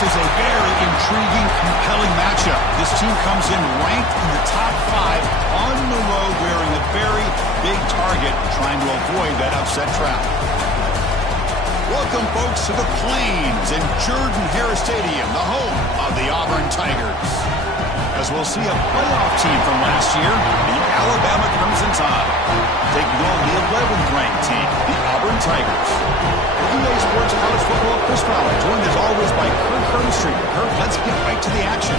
This is a very intriguing, compelling matchup. This team comes in ranked in the top 5 on the road wearing a very big target, trying to avoid that upset trap. Welcome, folks, to the Plains and Jordan-Hare Stadium, the home of the Auburn Tigers. As we'll see a playoff team from last year, the Alabama Crimson Tide, taking on the 11th-ranked team, the Auburn Tigers. EA Sports College Football, Chris Fowler, joined as always by Kirk Herbstreit. Kirk, let's get right to the action.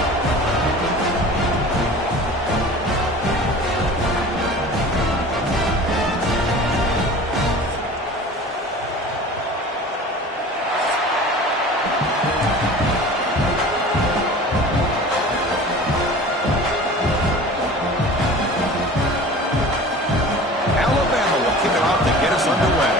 Alabama will kick it off to get us underway.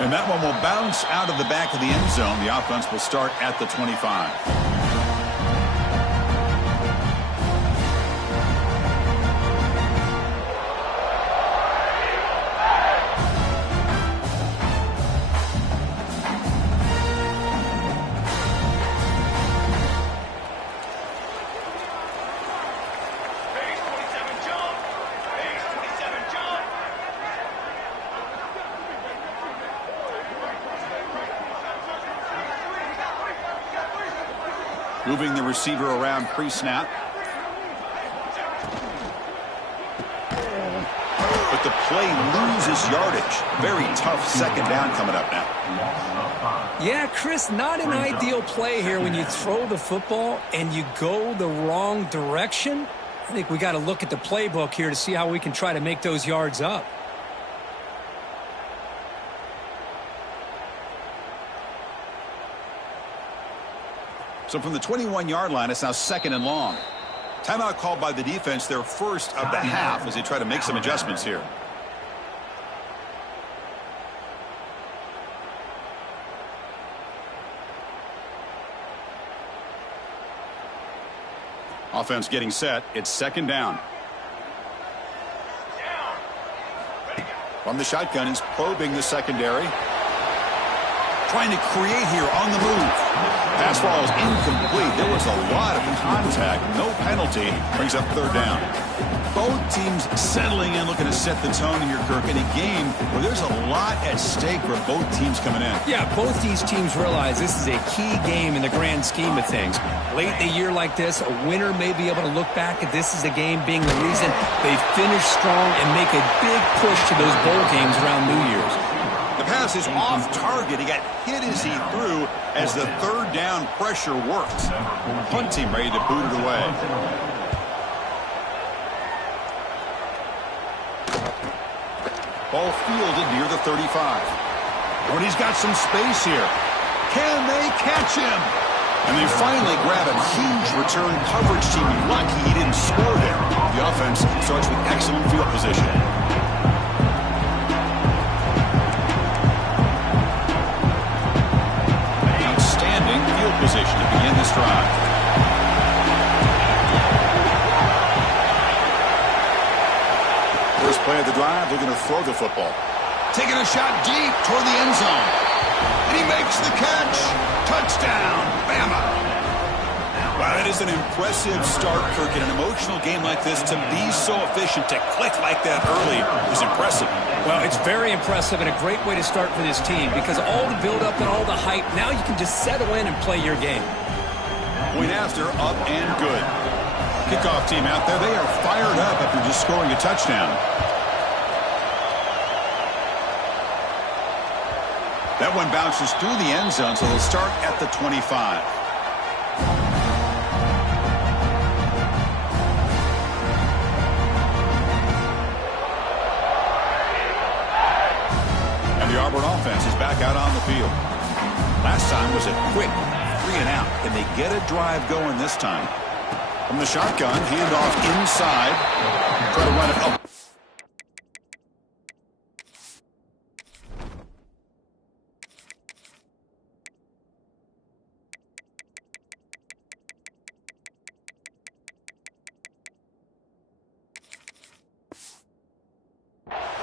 And that one will bounce out of the back of the end zone. The offense will start at the 25. Moving the receiver around pre-snap. But the play loses yardage. Very tough second down coming up now. Yeah, Chris, not an ideal play here when you throw the football and you go the wrong direction. I think we got to look at the playbook here to see how we can try to make those yards up. So from the 21-yard line, it's now 2nd and long. Timeout called by the defense, their first of the half, as they try to make some adjustments here. Offense getting set. It's 2nd down. From the shotgun, he's probing the secondary. Trying to create here on the move. Pass ball is incomplete. There was a lot of contact. No penalty. Brings up 3rd down. Both teams settling in, looking to set the tone here, Kirk, in a game where there's a lot at stake for both teams coming in. Yeah, both these teams realize this is a key game in the grand scheme of things. Late in a year like this, a winner may be able to look back at this as a game being the reason they finish strong and make a big push to those bowl games around New Year's. The pass is off target. He got hit as he threw as the 3rd down pressure worked. Punt team ready to boot it away. Ball fielded near the 35. Oh, and he's got some space here. Can they catch him? And they finally grab a huge return coverage team. Lucky he didn't score there. The offense starts with excellent field position. Position to begin this drive. First play of the drive, they're going to throw the football. Taking a shot deep toward the end zone. And he makes the catch. Touchdown, Bama. Wow, that is an impressive start, Kirk. In an emotional game like this, to be so efficient, to click like that early is impressive. Well, it's very impressive and a great way to start for this team because all the build-up and all the hype, now you can just settle in and play your game. Point after, up and good. Kickoff team out there, they are fired up after just scoring a touchdown. That one bounces through the end zone, so they'll start at the 25. The Auburn offense is back out on the field. Last time was a quick 3 and out. Can they get a drive going this time? From the shotgun, handoff inside. Try to run it up.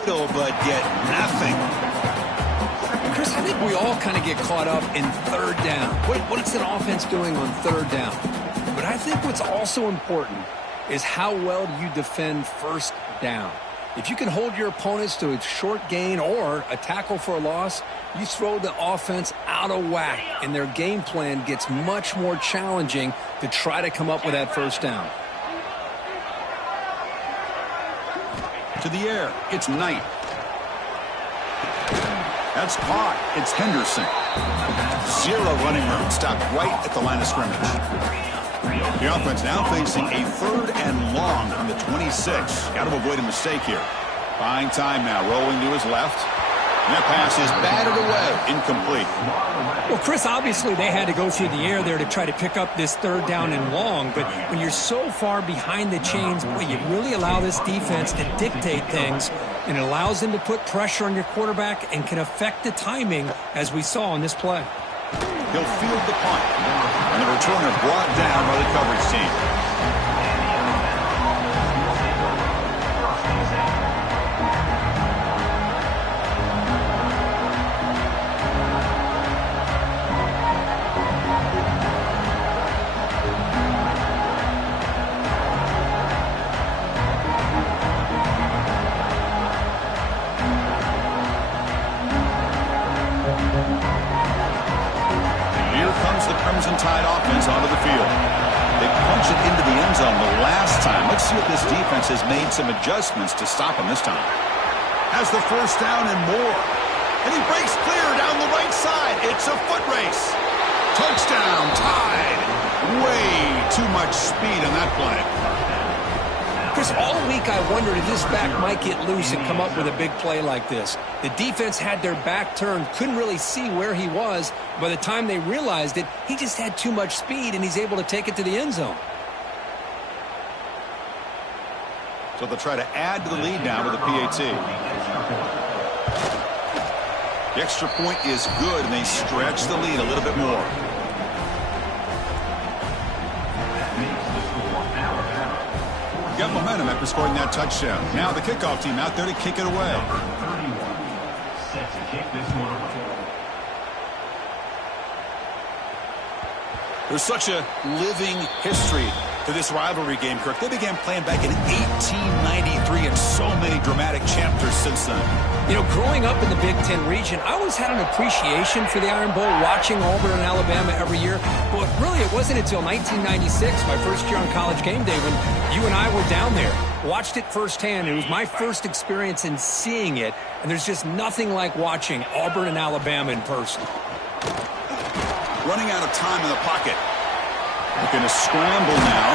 but get nothing. Chris, I think we all kind of get caught up in third down. What's an offense doing on third down? But I think what's also important is how well do you defend first down. If you can hold your opponents to a short gain or a tackle for a loss, you throw the offense out of whack, and their game plan gets much more challenging to try to come up with that first down. To the air, it's Knight. That's caught. It's Henderson. Zero running room. Stopped right at the line of scrimmage. The offense now facing a 3rd and long from the 26. Got to avoid a mistake here. Buying time now. Rolling to his left. And that pass is batted away. Incomplete. Well, Chris, obviously they had to go through the air there to try to pick up this 3rd down and long. But when you're so far behind the chains, boy, you really allow this defense to dictate things. And it allows them to put pressure on your quarterback and can affect the timing, as we saw in this play. He'll field the punt. And the returner brought down by the coverage team. Crimson Tide offense onto the field. They punch it into the end zone the last time. Let's see if this defense has made some adjustments to stop him this time. Has the first down and more. And he breaks clear down the right side. It's a foot race. Touchdown, Tide. Way too much speed on that play. Chris, all week I wondered if this back might get loose and come up with a big play like this. The defense had their back turned, couldn't really see where he was. By the time they realized it, he just had too much speed, and he's able to take it to the end zone. So they'll try to add to the lead now with a PAT. The extra point is good, and they stretch the lead a little bit more. Got momentum after scoring that touchdown. Now the kickoff team out there to kick it away. There's such a living history to this rivalry game, Kirk. They began playing back in 1893 and so many dramatic chapters since then. You know, growing up in the Big Ten region, I always had an appreciation for the Iron Bowl, watching Auburn and Alabama every year. But really, it wasn't until 1996, my first year on College Game Day, when you and I were down there. Watched it firsthand. It was my first experience in seeing it. And there's just nothing like watching Auburn and Alabama in person. Running out of time in the pocket. Looking to scramble now.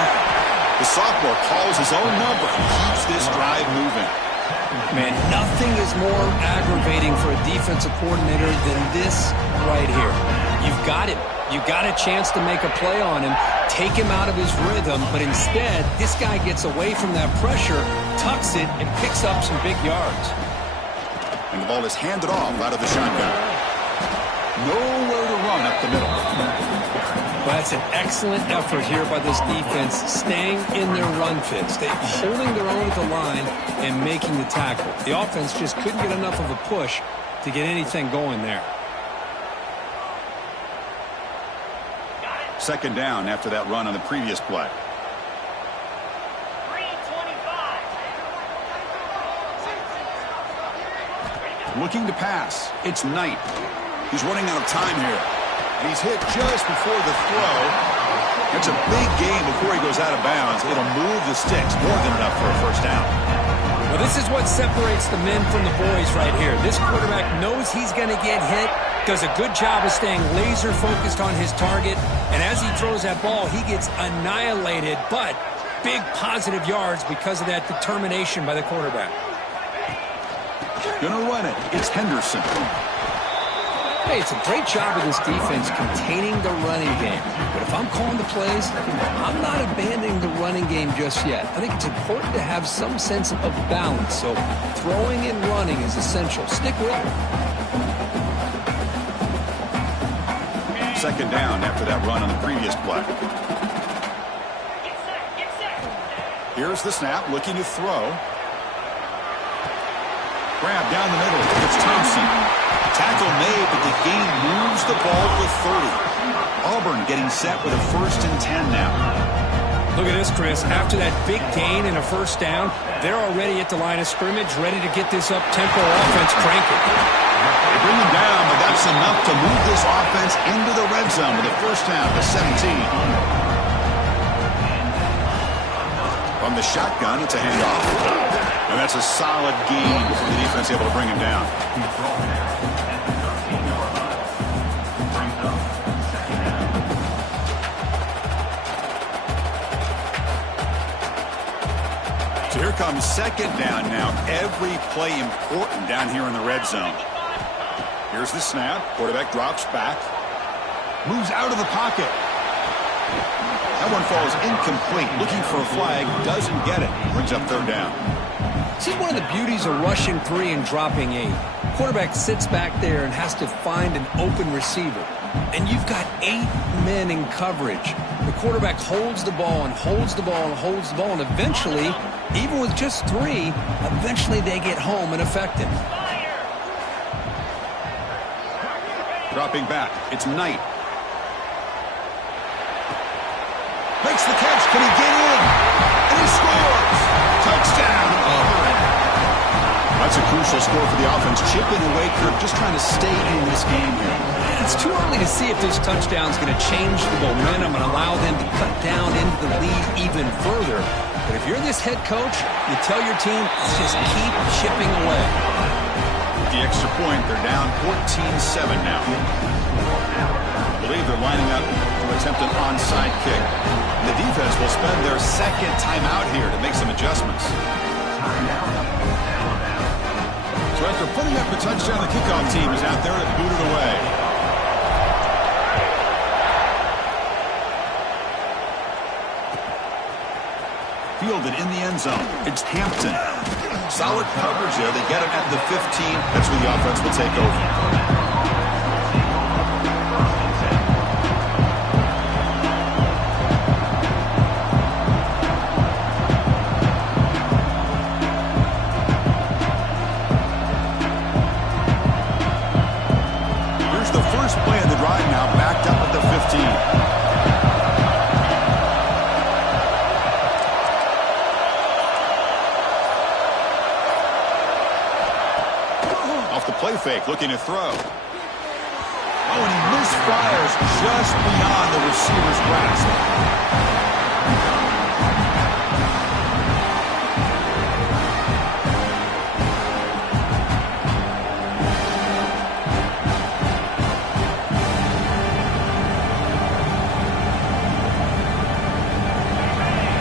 The sophomore calls his own number. Keeps this drive moving. Man, nothing is more aggravating for a defensive coordinator than this right here. You've got him. You've got a chance to make a play on him, take him out of his rhythm, but instead, this guy gets away from that pressure, tucks it, and picks up some big yards. And the ball is handed off out of the shotgun. Nowhere to run up the middle. Well, that's an excellent effort here by this defense, staying in their run fits, holding their own at the line and making the tackle. The offense just couldn't get enough of a push to get anything going there. Second down after that run on the previous play. Looking to pass. It's Knight. He's running out of time here. And he's hit just before the throw. That's a big gain before he goes out of bounds. It'll move the sticks more than enough for a first down. Well, this is what separates the men from the boys right here. This quarterback knows he's going to get hit, does a good job of staying laser focused on his target, and as he throws that ball, he gets annihilated, but big positive yards because of that determination by the quarterback. Gonna run it. It's Henderson. Hey, it's a great job of this defense containing the running game. But if I'm calling the plays, I'm not abandoning the running game just yet. I think it's important to have some sense of balance. So throwing and running is essential. Stick with it. Second down after that run on the previous play. Here's the snap, looking to throw. Grab down the middle. It's Thompson. Tackle made, but the gain moves the ball to 30. Auburn getting set with a 1st and 10 now. Look at this, Chris. After that big gain and a 1st down, they're already at the line of scrimmage, ready to get this up-tempo offense cranking. They bring him down, but that's enough to move this offense into the red zone with a 1st down to 17. From the shotgun, it's a handoff. And that's a solid gain for the defense, able to bring him down. So here comes 2nd down now. Every play important down here in the red zone. Here's the snap. Quarterback drops back. Moves out of the pocket. That one falls incomplete. Looking for a flag. Doesn't get it. Brings up 3rd down. This is one of the beauties of rushing 3 and dropping 8. Quarterback sits back there and has to find an open receiver. And you've got 8 men in coverage. The quarterback holds the ball and holds the ball and holds the ball. And eventually, even with just 3, eventually they get home and effective. Dropping back. It's Knight. Makes the catch. Can he get in? And he scores. Touchdown, Auburn. That's a crucial score for the offense. Chipping away, Kirk, just trying to stay in this game here. It's too early to see if this touchdown is going to change the momentum and allow them to cut down into the lead even further. But if you're this head coach, you tell your team, just keep chipping away. With the extra point, they're down 14-7 now. I believe they're lining up to attempt an onside kick. And the defense will spend their 2nd timeout here to make some adjustments. So after putting up a touchdown, the kickoff team is out there to boot it away. Fielded in the end zone. It's Hampton. Solid coverage there. They get him at the 15. That's where the offense will take over. Fake, looking to throw. Oh, and he misfires just beyond the receiver's grasp.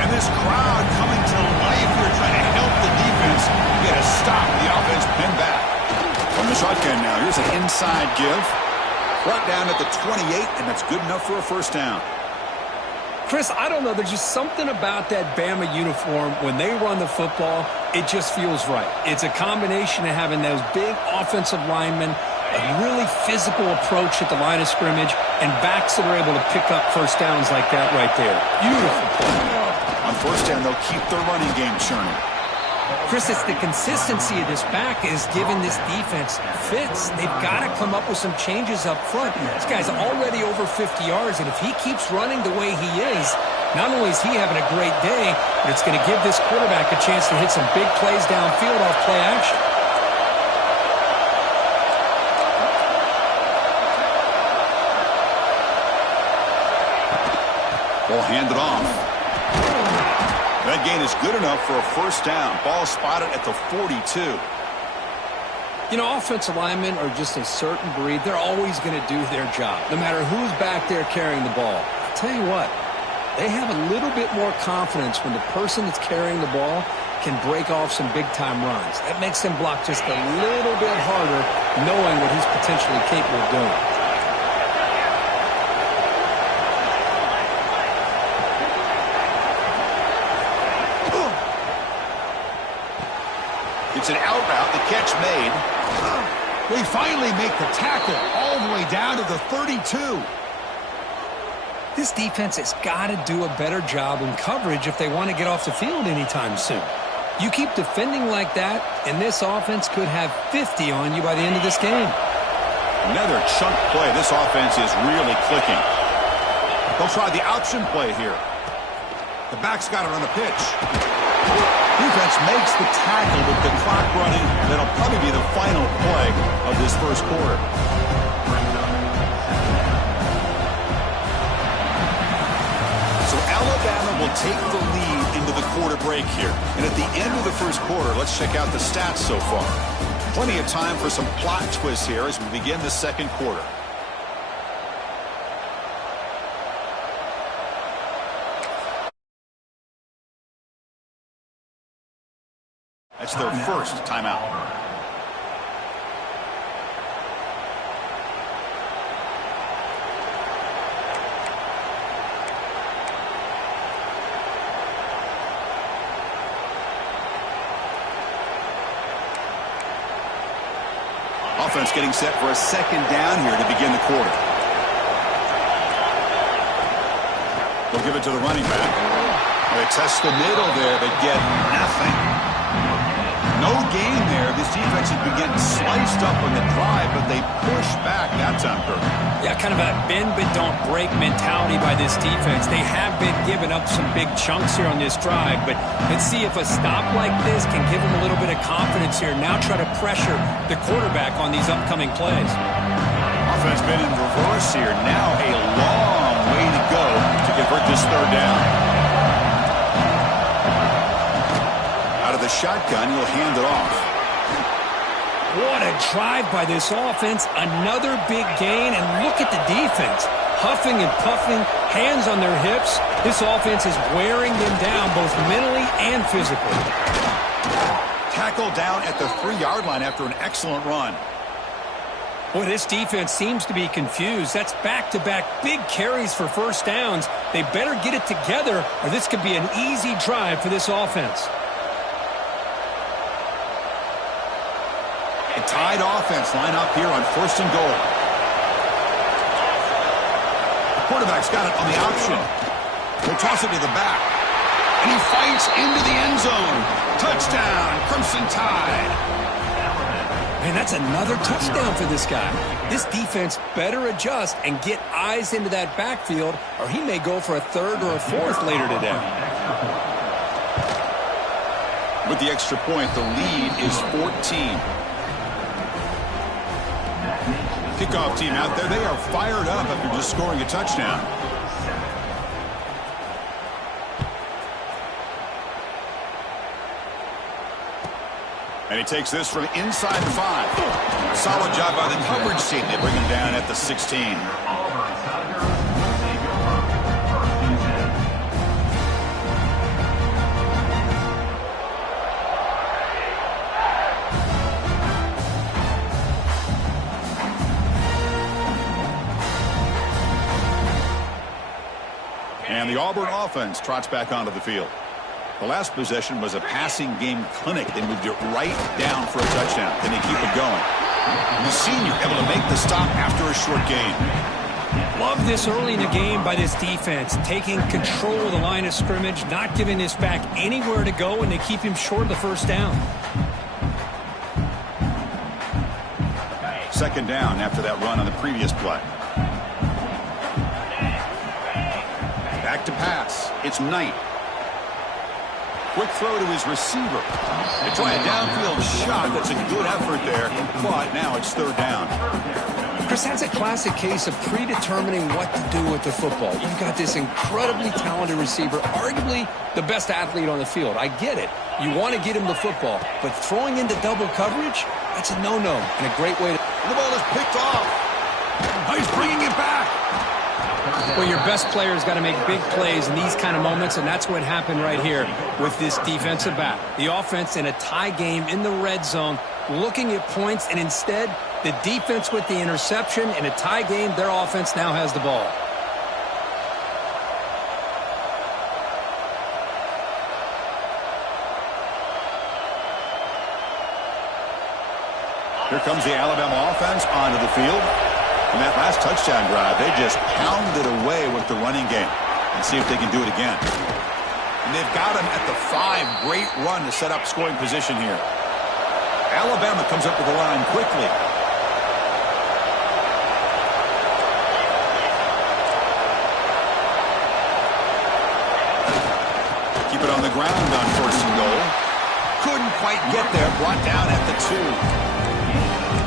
And this crowd coming to life here, trying to help the defense get a stop. The offense pinned back. From the shotgun now, here's an inside give. Brought down at the 28, and that's good enough for a 1st down. Chris, I don't know. There's just something about that Bama uniform. When they run the football, it just feels right. It's a combination of having those big offensive linemen, a really physical approach at the line of scrimmage, and backs that are able to pick up 1st downs like that right there. Beautiful play. On 1st down, they'll keep their running game churning. Chris, it's the consistency of this back is giving this defense fits. They've got to come up with some changes up front. This guy's already over 50 yards, and if he keeps running the way he is, not only is he having a great day, but it's going to give this quarterback a chance to hit some big plays downfield off play action. Ball handed off. That gain is good enough for a 1st down. Ball spotted at the 42. You know, offensive linemen are just a certain breed. They're always going to do their job, no matter who's back there carrying the ball. I'll tell you what, they have a little bit more confidence when the person that's carrying the ball can break off some big-time runs. That makes them block just a little bit harder, knowing what he's potentially capable of doing. It's an out route, the catch made. They finally make the tackle all the way down to the 32. This defense has got to do a better job in coverage if they want to get off the field anytime soon. You keep defending like that, and this offense could have 50 on you by the end of this game. Another chunk play. This offense is really clicking. They'll try the option play here. The back's got it on the pitch. Defense makes the tackle with the clock running. That'll probably be the final play of this first quarter. So Alabama will take the lead into the quarter break here. And at the end of the first quarter, let's check out the stats so far. Plenty of time for some plot twists here as we begin the second quarter. That's their first timeout. Offense getting set for a second down here to begin the quarter. They'll give it to the running back. They test the middle there, but get nothing. No gain there. This defense has been getting sliced up on the drive, but they push back that time, Kirk. Yeah, kind of a bend but don't break mentality by this defense. They have been giving up some big chunks here on this drive, but let's see if a stop like this can give them a little bit of confidence here. Now try to pressure the quarterback on these upcoming plays. Offense been in reverse here. Now a long way to go to convert this third down. The shotgun, he'll hand it off. What a drive by this offense. Another big gain, and look at the defense. Huffing and puffing, hands on their hips. This offense is wearing them down both mentally and physically. Tackle down at the 3-yard line after an excellent run. Boy, this defense seems to be confused. That's back-to-back big carries for first downs. They better get it together, or this could be an easy drive for this offense. Tied offense line up here on first and goal. The quarterback's got it on the option. He'll toss it to the back. And he fights into the end zone. Touchdown, Crimson Tide. Man, that's another touchdown for this guy. This defense better adjust and get eyes into that backfield, or he may go for a third or a fourth later today. With the extra point, the lead is 14. Kickoff team out there, they are fired up after just scoring a touchdown. And he takes this from inside the 5. Solid job by the coverage team. They bring him down at the 16. And the Auburn offense trots back onto the field. The last possession was a passing game clinic. They moved it right down for a touchdown. Then they keep it going. And the senior able to make the stop after a short gain. Love this early in the game by this defense. Taking control of the line of scrimmage, not giving this back anywhere to go, and they keep him short of the first down. Second down after that run on the previous play. Back to pass. It's Knight. Quick throw to his receiver. They try a downfield shot. That's a good effort there. But now it's third down. Chris, that's a classic case of predetermining what to do with the football. You've got this incredibly talented receiver, arguably the best athlete on the field. I get it. You want to get him the football. But throwing into double coverage, that's a no-no and a great way to... And the ball is picked off. Oh, he's bringing it back. Well, your best player's got to make big plays in these kind of moments, and that's what happened right here with this defensive back. The offense in a tie game in the red zone, looking at points, and instead, the defense with the interception. In a tie game, their offense now has the ball. Here comes the Alabama offense onto the field. And that last touchdown drive, they just pounded away with the running game. And see if they can do it again. And they've got him at the 5. Great run to set up scoring position here. Alabama comes up with the line quickly. Keep it on the ground on 1st and goal. Couldn't quite get there. Brought down at the 2.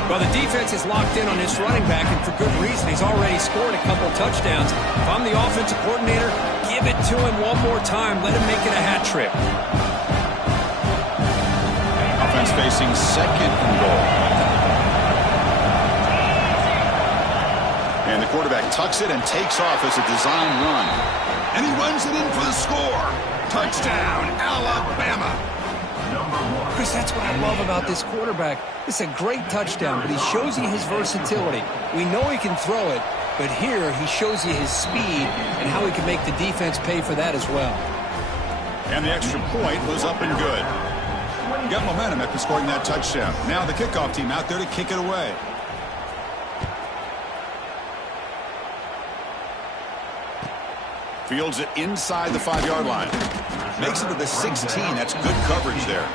Well, the defense is locked in on this running back, and for good reason. He's already scored a couple touchdowns. If I'm the offensive coordinator, give it to him one more time. Let him make it a hat trick. Offense facing 2nd and goal. And the quarterback tucks it and takes off as a design run. And he runs it in for the score. Touchdown, Alabama. Chris, that's what I love about this quarterback. It's a great touchdown, but he shows you his versatility. We know he can throw it, but here he shows you his speed and how he can make the defense pay for that as well. And the extra point was up and good. Got momentum after scoring that touchdown. Now the kickoff team out there to kick it away. Fields it inside the 5-yard line. Makes it to the 16. That's good coverage there.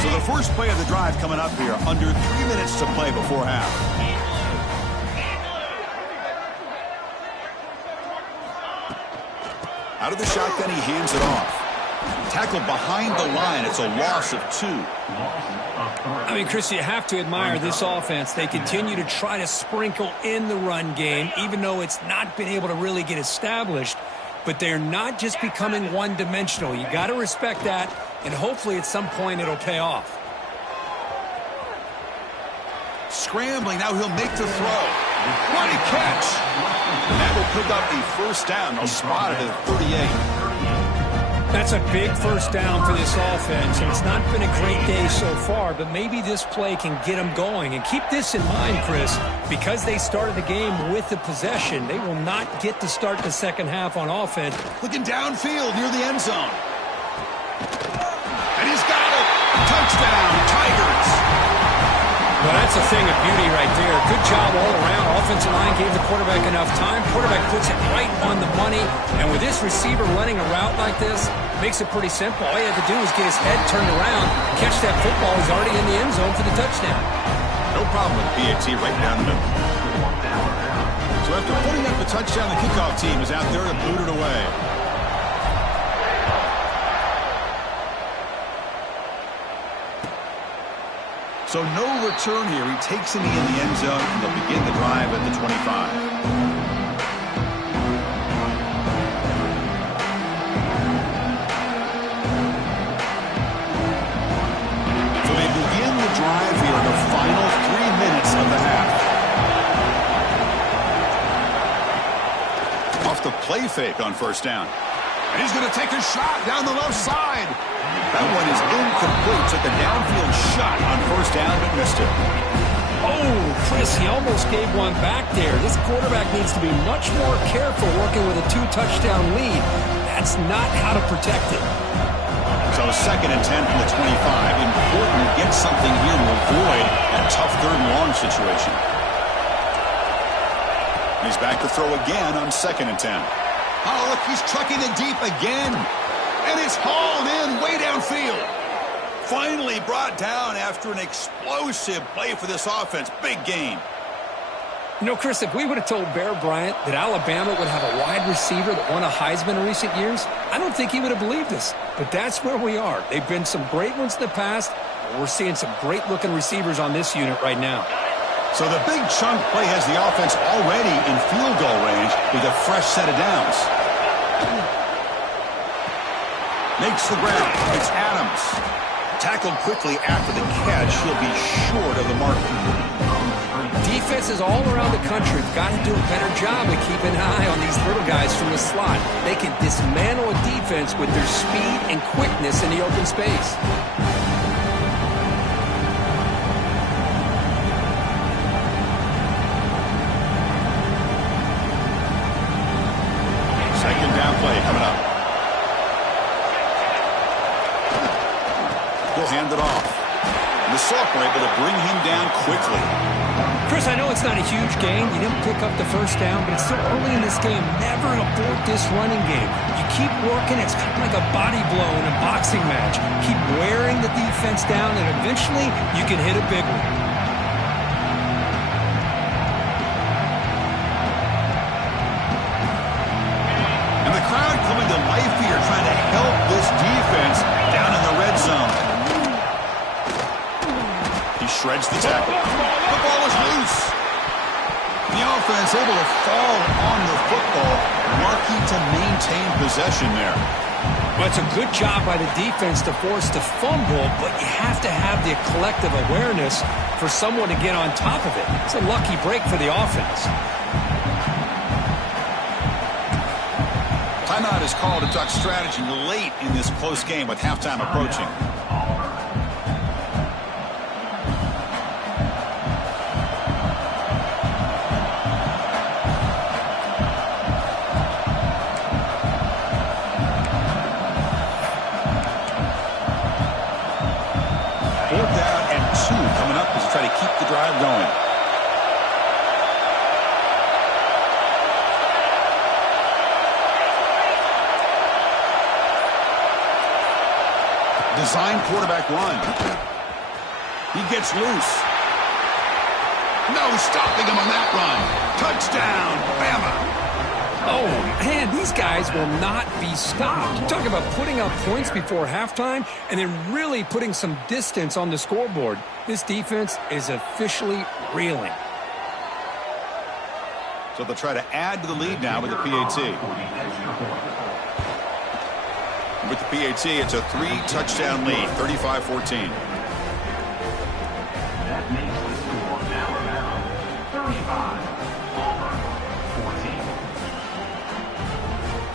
So the first play of the drive coming up here. Under 3 minutes to play before half. Out of the shotgun, he hands it off. Tackled behind the line. It's a loss of 2. I mean, Chris, you have to admire this offense. They continue to try to sprinkle in the run game, even though it's not been able to really get established. But they're not just becoming one-dimensional. You got to respect that, and hopefully at some point it'll pay off. Scrambling. Now he'll make the throw. What a catch. And that will pick up the first down. They'll spot it at 38. That's a big first down for this offense, and it's not been a great day so far, but maybe this play can get them going. And keep this in mind, Chris, because they started the game with the possession, they will not get to start the second half on offense. Looking downfield near the end zone. And he's got it. Touchdown, Tigers. Well, that's a thing of beauty right there. Good job all around. Offensive line gave the quarterback enough time. Quarterback puts it right on the money. And with this receiver running a route like this, makes it pretty simple. All you have to do is get his head turned around, catch that football. He's already in the end zone for the touchdown. No problem with PAT right down the middle. So after putting up the touchdown, the kickoff team is out there to boot it away. So no return here. He takes it in the end zone, and they'll begin the drive at the 25. So they begin the drive here in the final 3 minutes of the half. Off the play fake on first down. And he's going to take a shot down the left side. That one is incomplete. Took a downfield shot on first down, but missed it. Oh, Chris, he almost gave one back there. This quarterback needs to be much more careful working with a 2-touchdown lead. That's not how to protect it. So 2nd and 10 from the 25. Important to get something here to avoid a tough 3rd and long situation. He's back to throw again on 2nd and 10. Oh, look, he's trucking it deep again. And it's hauled in way downfield. Finally brought down after an explosive play for this offense. Big gain. You know, Chris, if we would have told Bear Bryant that Alabama would have a wide receiver that won a Heisman in recent years, I don't think he would have believed us. But that's where we are. They've been some great ones in the past. We're seeing some great-looking receivers on this unit right now. So the big chunk play has the offense already in field goal range with a fresh set of downs. Makes the ground. It's Adams. Tackled quickly after the catch. He'll be short of the mark. Defenses all around the country have got to do a better job of keeping an eye on these little guys from the slot. They can dismantle a defense with their speed and quickness in the open space. Second down play coming up. He'll hand it off. The sophomore able to bring him down quickly. Chris, I know it's not a huge gain. You didn't pick up the first down, but it's still early in this game. Never abort this running game. You keep working. It's kind of like a body blow in a boxing match. Keep wearing the defense down, and eventually you can hit a big one. And the crowd coming to life here, trying to help this defense down in the red zone. He shreds the tackle. The ball is loose. The offense able to fall on the football, lucky to maintain possession there. Well, it's a good job by the defense to force the fumble, but you have to have the collective awareness for someone to get on top of it. It's a lucky break for the offense. Timeout is called to talk strategy late in this close game with halftime approaching. Drive going. Design quarterback run. He gets loose. No stopping him on that run. Touchdown, Bama. Oh, man, these guys will not be stopped. Talk about putting up points before halftime and then really putting some distance on the scoreboard. This defense is officially reeling. So they'll try to add to the lead now with the PAT. With the PAT, it's a 3-touchdown lead, 35-14. That makes the score Alabama 35, Auburn 14.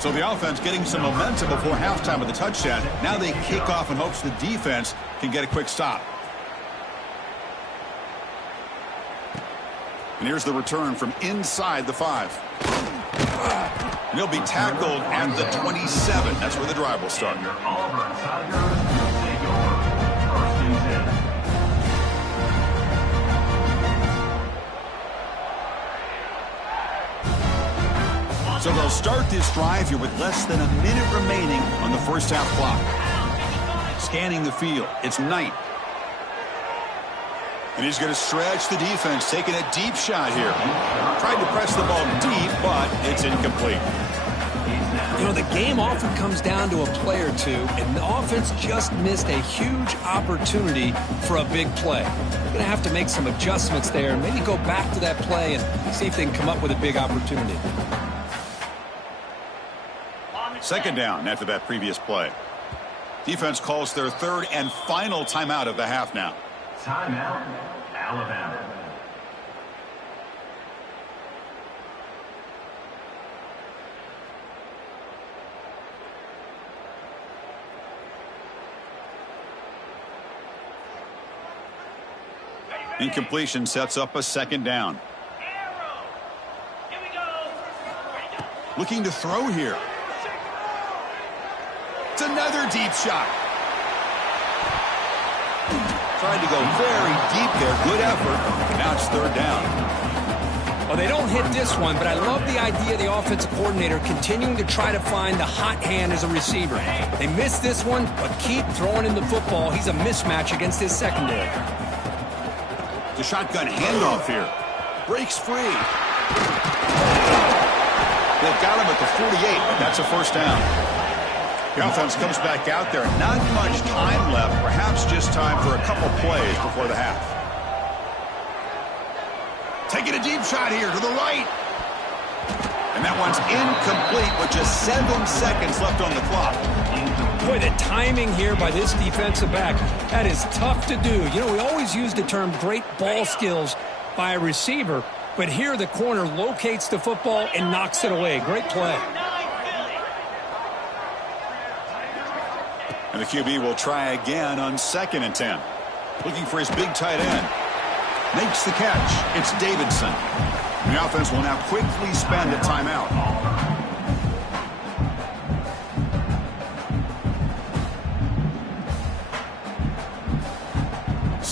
So the offense getting some momentum before halftime with the touchdown. Now they kick off in hopes the defense can get a quick stop. And here's the return from inside the 5. And he'll be tackled at the 27. That's where the drive will start. Your Auburn Tigers take over first and 10. So they'll start this drive here with less than a minute remaining on the first half clock. Scanning the field. It's night. And he's going to stretch the defense, taking a deep shot here. Tried to press the ball deep, but it's incomplete. You know, the game often comes down to a play or two, and the offense just missed a huge opportunity for a big play. They're going to have to make some adjustments there and maybe go back to that play and see if they can come up with a big opportunity. Second down after that previous play. Defense calls their third and final timeout of the half now. Timeout, Alabama. Incompletion sets up a second down. Looking to throw here. It's another deep shot. Tried to go very deep there. Good effort. Now it's third down. Well, they don't hit this one, but I love the idea of the offensive coordinator continuing to try to find the hot hand as a receiver. They missed this one, but keep throwing him the football. He's a mismatch against his secondary. The shotgun handoff here. Breaks free. They've got him at the 48, but that's a first down. The offense comes back out there. Not much time left. Perhaps just time for a couple plays before the half. Taking a deep shot here to the right. And that one's incomplete with just 7 seconds left on the clock. Boy, the timing here by this defensive back, that is tough to do. You know, we always use the term great ball skills by a receiver, but here the corner locates the football and knocks it away. Great play. And the QB will try again on 2nd and 10. Looking for his big tight end. Makes the catch. It's Davidson. The offense will now quickly spend a timeout.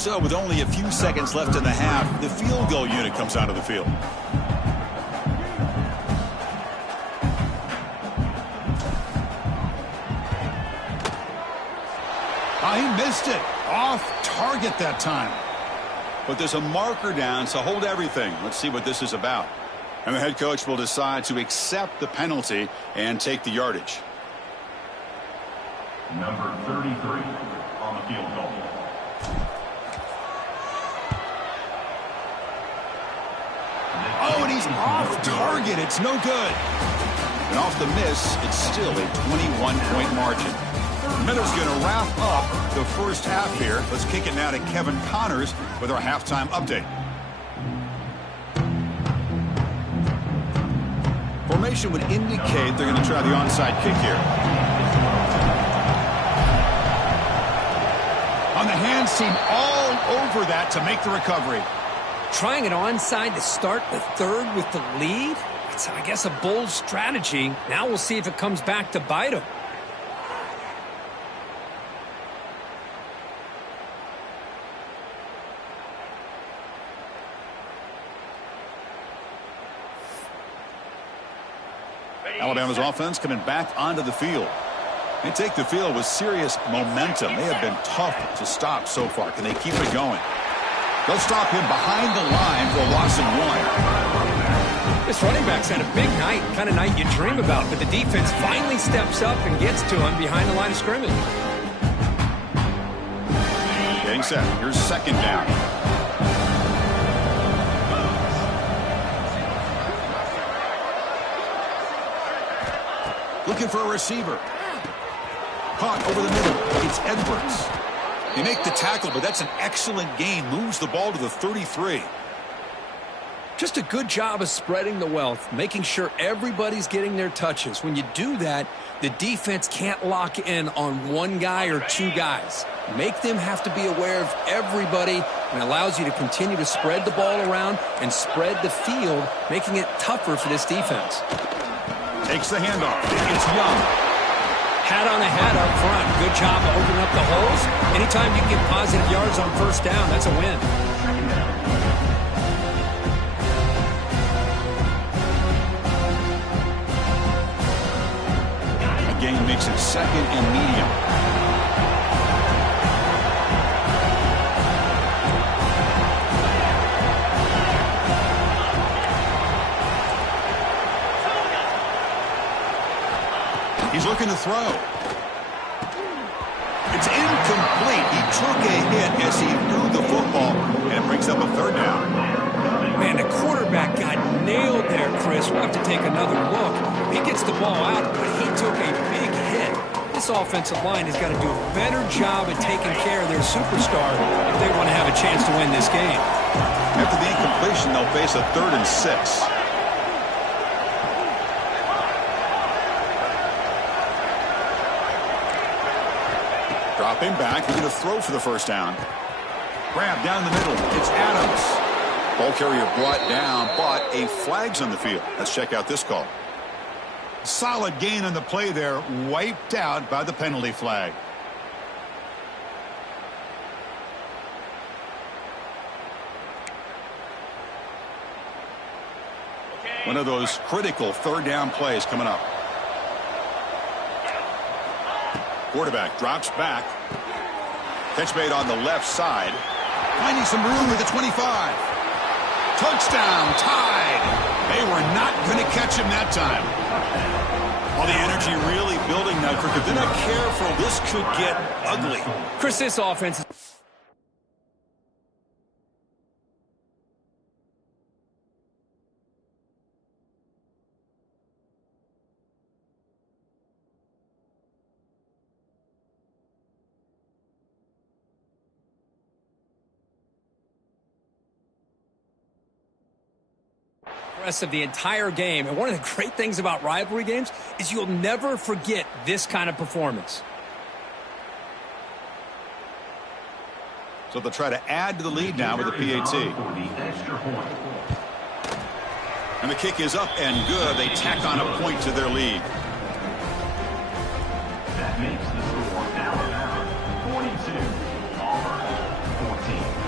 So with only a few seconds left in the half, the field goal unit comes onto the field. He missed it. Off target that time. But there's a marker down, so hold everything. Let's see what this is about. And the head coach will decide to accept the penalty and take the yardage. Number 33 on the field goal. Oh, and he's off target. It's no good. And off the miss, it's still a 21-point margin. Meadow's going to wrap up the first half here. Let's kick it now to Kevin Connors with our halftime update. Formation would indicate they're going to try the onside kick here. On the hands team all over that to make the recovery. Trying it onside to start the third with the lead? It's, I guess, a bold strategy. Now we'll see if it comes back to bite him. Alabama's offense coming back onto the field. They take the field with serious momentum. They have been tough to stop so far. Can they keep it going? They'll stop him behind the line for a loss of 1. This running back's had a big night, kind of night you dream about, but the defense finally steps up and gets to him behind the line of scrimmage. Getting set. Here's second down. Looking for a receiver. Caught over the middle. It's Edwards. They make the tackle, but that's an excellent gain. Moves the ball to the 33. Just a good job of spreading the wealth, making sure everybody's getting their touches. When you do that, the defense can't lock in on one guy or two guys. Make them have to be aware of everybody, and allows you to continue to spread the ball around and spread the field, making it tougher for this defense. Takes the handoff. It's Young. Hat on a hat up front. Good job of opening up the holes. Anytime you can get positive yards on first down, that's a win. A gain makes it second and medium. He's looking to throw. It's incomplete. He took a hit as he threw the football, and it brings up a third down. Man, the quarterback got nailed there, Chris. We'll have to take another look. He gets the ball out, but he took a big hit. This offensive line has got to do a better job at taking care of their superstar if they want to have a chance to win this game. After the incompletion, they'll face a 3rd and 6. Dropping back, he's going to throw for the first down. Grab down the middle. It's Adams. Ball carrier brought down, but a flag's on the field. Let's check out this call. Solid gain on the play there, wiped out by the penalty flag. One of those critical third down plays coming up. Quarterback drops back. Catch made on the left side. Finding some room with the 25. Touchdown, tied. They were not going to catch him that time. All the energy really building now, Kirk. If they're not careful, this could get ugly. Chris, this offense is... rest of the entire game. And one of the great things about rivalry games is you'll never forget this kind of performance. So they'll try to add to the lead now with the PAT. And the kick is up and good. They tack on a point to their lead. That makes the score Alabama 42, Auburn 14.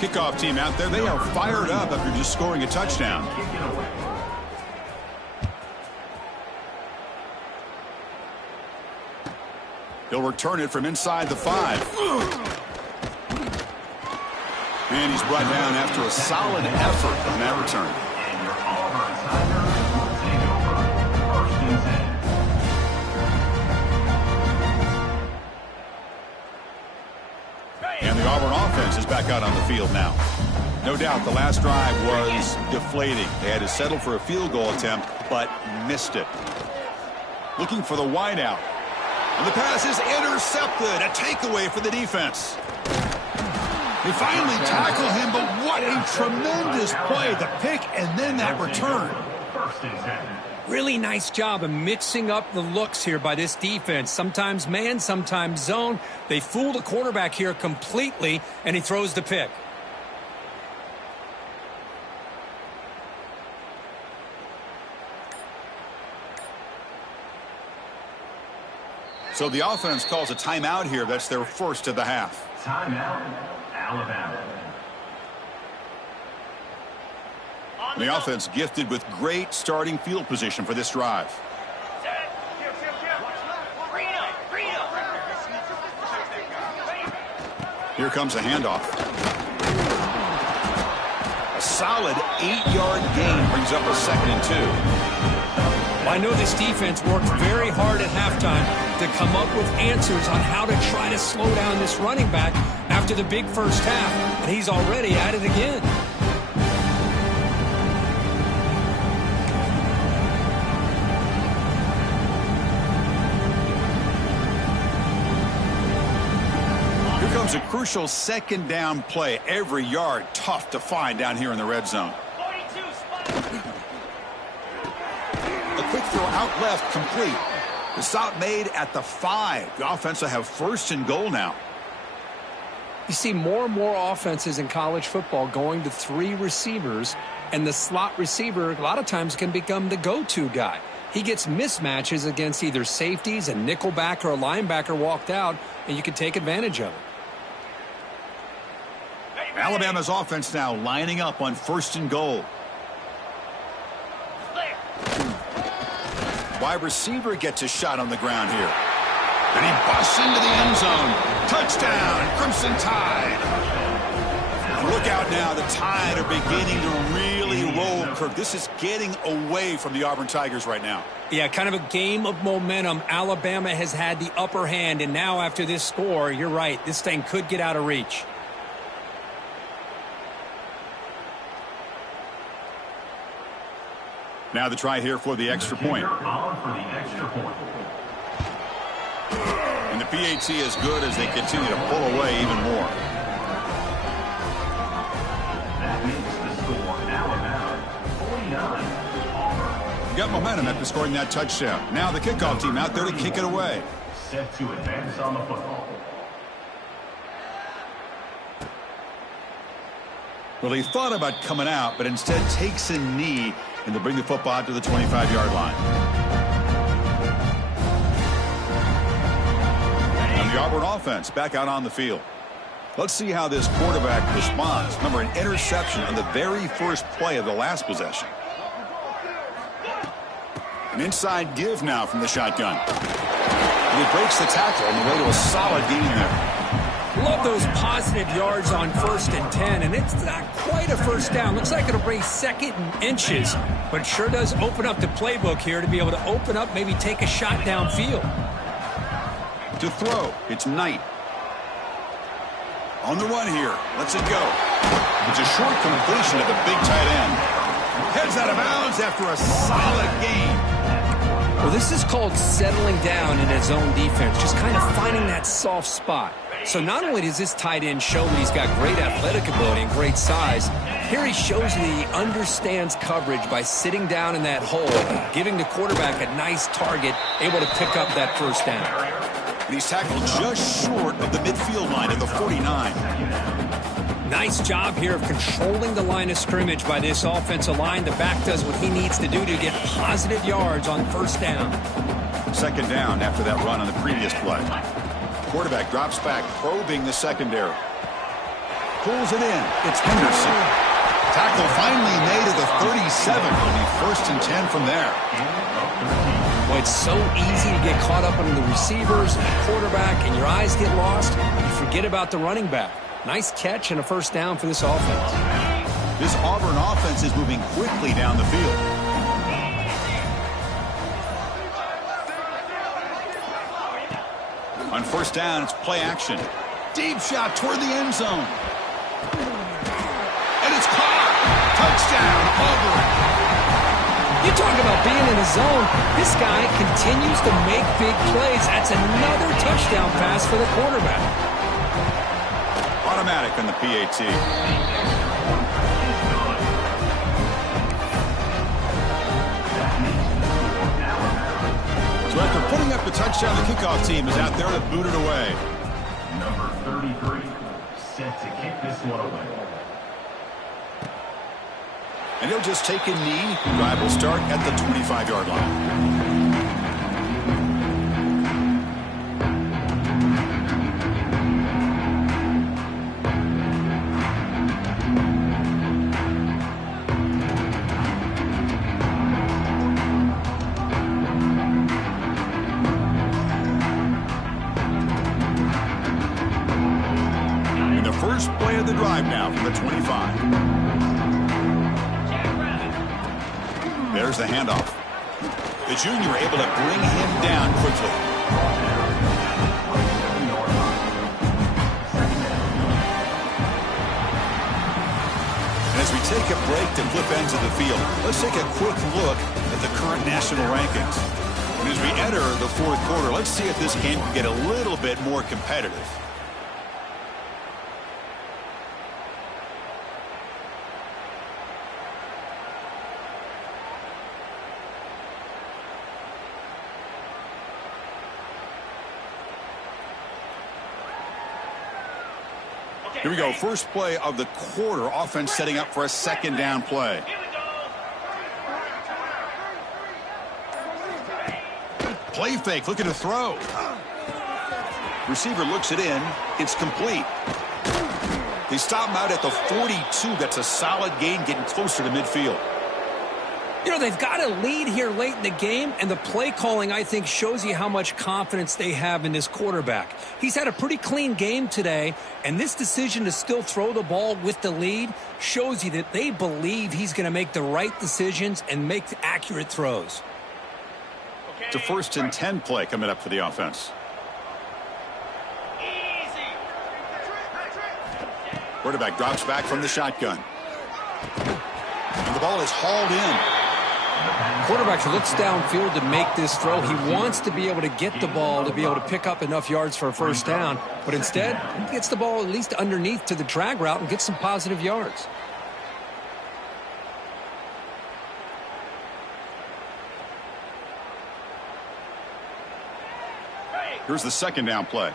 Kickoff team out there, they are fired up after just scoring a touchdown. He'll return it from inside the 5. And he's brought down after a solid effort on that return. And your Auburn Tigers will take over 1st and 10. And the Auburn offense is back out on the field now. No doubt the last drive was deflating. They had to settle for a field goal attempt, but missed it. Looking for the wideout. And the pass is intercepted. A takeaway for the defense. They finally tackle him, but what a tremendous play. The pick and then that return. 1st and 10. Really nice job of mixing up the looks here by this defense. Sometimes man, sometimes zone. They fool the quarterback here completely, and he throws the pick. So the offense calls a timeout here. That's their first of the half. Timeout, Alabama. And the offense gifted with great starting field position for this drive. Here comes a handoff. A solid 8-yard gain brings up a 2nd and 2. I know this defense worked very hard at halftime to come up with answers on how to try to slow down this running back after the big first half, and he's already at it again. Here comes a crucial 2nd down play. Every yard tough to find down here in the red zone. A quick throw out left, complete. The stop made at the 5. The offense will have 1st and goal now. You see more and more offenses in college football going to 3 receivers, and the slot receiver a lot of times can become the go-to guy. He gets mismatches against either safeties, a nickelback, or a linebacker walked out, and you can take advantage of it. Alabama's offense now lining up on 1st and goal. Wide receiver gets a shot on the ground here. And he busts into the end zone. Touchdown, Crimson Tide. Look out now. The Tide are beginning to really roll, Kirk. This is getting away from the Auburn Tigers right now. Yeah, kind of a game of momentum. Alabama has had the upper hand, and now after this score, you're right, this thing could get out of reach. Now the try here for the extra point. And the PAT is good as they continue to pull away even more. That makes the score Alabama 49, Auburn. Got momentum after scoring that touchdown. Now the kickoff team out there to kick it away. Set to advance on the football. Well, he thought about coming out, but instead takes a knee, and they'll bring the football out to the 25-yard line. And the Auburn offense back out on the field. Let's see how this quarterback responds. Remember, an interception on the very first play of the last possession. An inside give now from the shotgun. And he breaks the tackle on the way to a solid gain there. Love those positive yards on 1st and 10, and it's not quite a first down. Looks like it'll bring 2nd and inches, but it sure does open up the playbook here to be able to open up, maybe take a shot downfield. To throw, it's Knight. On the run here, lets it go. It's a short completion to the big tight end. Heads out of bounds after a solid gain. Well, this is called settling down in his own defense, just kind of finding that soft spot. So not only does this tight end show that he's got great athletic ability and great size, here he shows that he understands coverage by sitting down in that hole, giving the quarterback a nice target, able to pick up that first down. And he's tackled just short of the midfield line at the 49. Nice job here of controlling the line of scrimmage by this offensive line. The back does what he needs to do to get positive yards on 1st down. 2nd down after that run on the previous play. Quarterback drops back, probing the secondary. Pulls it in. It's Henderson. Tackle finally made at the 37. It'll be 1st and 10 from there. Well, it's so easy to get caught up under the receivers and the quarterback, and your eyes get lost. You forget about the running back. Nice catch and a 1st down for this offense. This Auburn offense is moving quickly down the field. On 1st down, it's play action. Deep shot toward the end zone. And it's caught. Touchdown, Auburn. You talk about being in the zone. This guy continues to make big plays. That's another touchdown pass for the quarterback. Automatic on the PAT. So after putting up the touchdown, the kickoff team is out there to boot it away. Number 33, set to kick this one away. And he'll just take a knee. Drive will start at the 25-yard line. And the first play of the drive now from the 25. There's the handoff. The junior able to bring him down quickly. And as we take a break to flip ends of the field, let's take a quick look at the current national rankings. And as we enter the 4th quarter, let's see if this game can get a little bit more competitive. Here we go. First play of the quarter. Offense setting up for a 2nd down play. Play fake. Looking to throw. Receiver looks it in. It's complete. They stop him out at the 42. That's a solid gain, getting closer to midfield. You know, they've got a lead here late in the game, and the play calling, I think, shows you how much confidence they have in this quarterback. He's had a pretty clean game today, and this decision to still throw the ball with the lead shows you that they believe he's going to make the right decisions and make accurate throws. It's a 1st and 10 play coming up for the offense. Quarterback drops back from the shotgun. And the ball is hauled in. Quarterback looks downfield to make this throw. He wants to be able to get the ball to be able to pick up enough yards for a 1st down. But instead, he gets the ball at least underneath to the drag route and gets some positive yards. Here's the 2nd down play.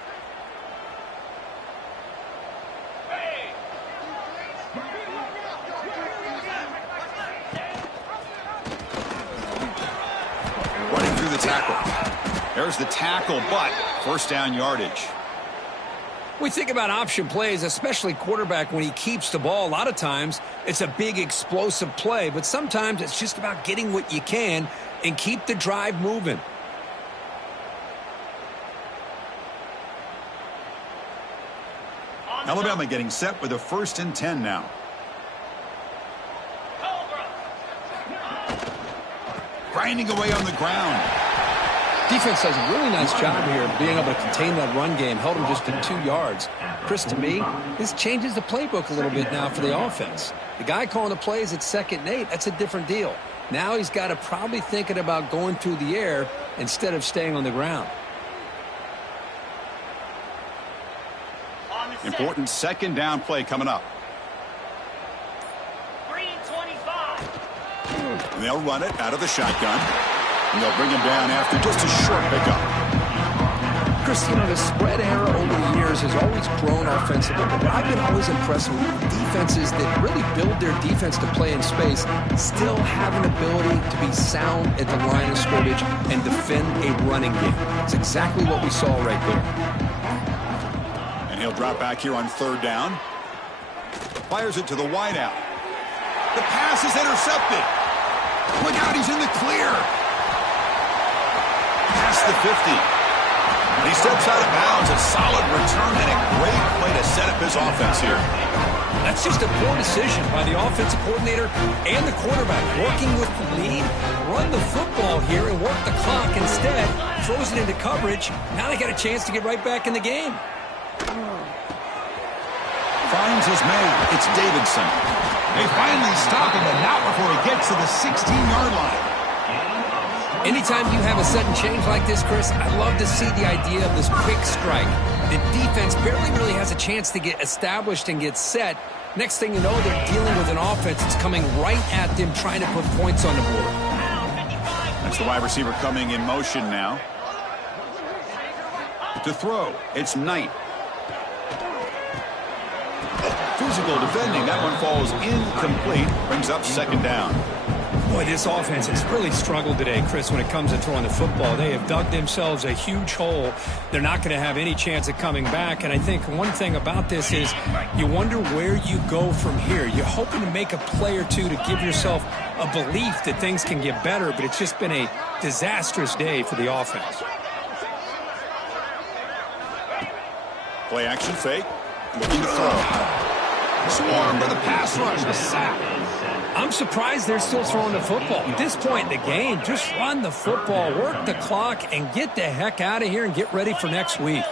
Running through the tackle. There's the tackle, but 1st down yardage. We think about option plays, especially quarterback, when he keeps the ball. A lot of times, it's a big explosive play, but sometimes it's just about getting what you can and keep the drive moving. Alabama getting set with a 1st and 10 now. Grinding away on the ground. Defense does a really nice job here being able to contain that run game. Held him just to 2 yards. Chris, to me, this changes the playbook a little bit now for the offense. The guy calling the plays at 2nd and 8, that's a different deal. Now he's got to probably thinking about going through the air instead of staying on the ground. Important 2nd down play coming up. And they'll run it out of the shotgun. And they'll bring him down after just a short pickup. Chris, you know, the spread era over the years has always grown offensively, but I've been always impressed with defenses that really build their defense to play in space, still have an ability to be sound at the line of scrimmage and defend a running game. It's exactly what we saw right there. And he'll drop back here on 3rd down. Fires it to the wideout. The pass is intercepted. Look out, he's in the clear. Past the 50. And he steps out of bounds. A solid return and a great play to set up his offense here. That's just a poor decision by the offensive coordinator and the quarterback. Working with the lead, run the football here and work the clock instead. Throws it into coverage. Now they got a chance to get right back in the game. Finds his man. It's Davidson. They finally stop him, and not before he gets to the 16-yard line. Anytime you have a sudden change like this, Chris, I love to see the idea of this quick strike. The defense barely really has a chance to get established and get set. Next thing you know, they're dealing with an offense that's coming right at them, trying to put points on the board. That's the wide receiver coming in motion now. To throw, it's Knight. Physical defending. That one falls incomplete. Brings up second down. Boy, this offense has really struggled today, Chris, when it comes to throwing the football. They have dug themselves a huge hole. They're not going to have any chance of coming back. And I think one thing about this is you wonder where you go from here. You're hoping to make a play or two to give yourself a belief that things can get better, but it's just been a disastrous day for the offense. Play action fake. Looking to throw. Swarmed by the pass rush. A sack. I'm surprised they're still throwing the football. At this point in the game, just run the football, work the clock, and get the heck out of here and get ready for next week.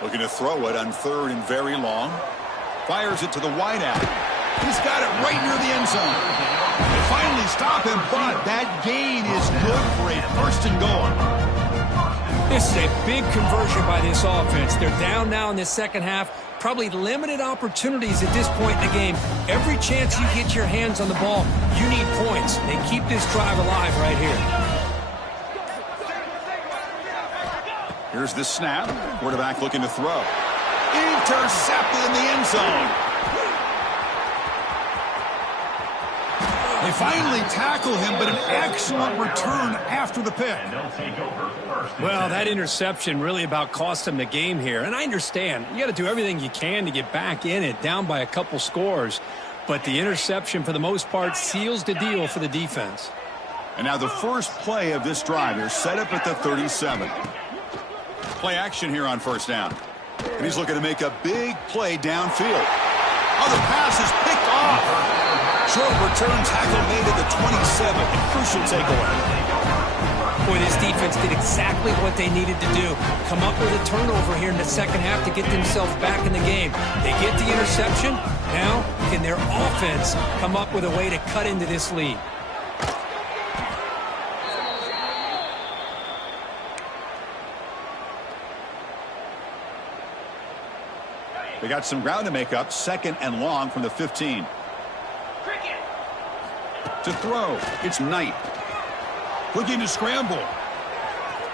Looking to throw it on third and very long. Fires it to the wideout. He's got it right near the end zone. They finally stop him, but that gain is good for a first and goal. This is a big conversion by this offense. They're down now in the second half. Probably limited opportunities at this point in the game. Every chance you get your hands on the ball, you need points. They keep this drive alive right here. Here's the snap. Quarterback looking to throw. Intercepted in the end zone. They finally tackle him, but an excellent return after the pick. Well, that interception really about cost them the game here. And I understand. You got to do everything you can to get back in it, down by a couple scores. But the interception, for the most part, seals the deal for the defense. And now the first play of this drive is set up at the 37. Play action here on first down. And he's looking to make a big play downfield. Oh, the pass is picked off. Short return tackle made at the 27. A crucial takeaway. Boy, this defense did exactly what they needed to do. Come up with a turnover here in the second half to get themselves back in the game. They get the interception. Now, can their offense come up with a way to cut into this lead? They got some ground to make up. Second and long from the 15. To throw, it's Knight. Looking to scramble.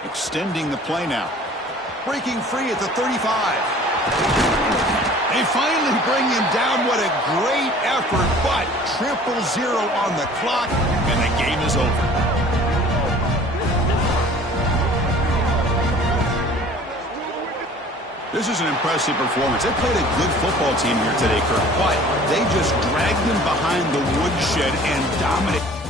Extending the play now. Breaking free at the 35. They finally bring him down. What a great effort, but 0-0 on the clock, and the game is over. This is an impressive performance. They played a good football team here today, Kirk, but they just dragged them behind the woodshed and dominated.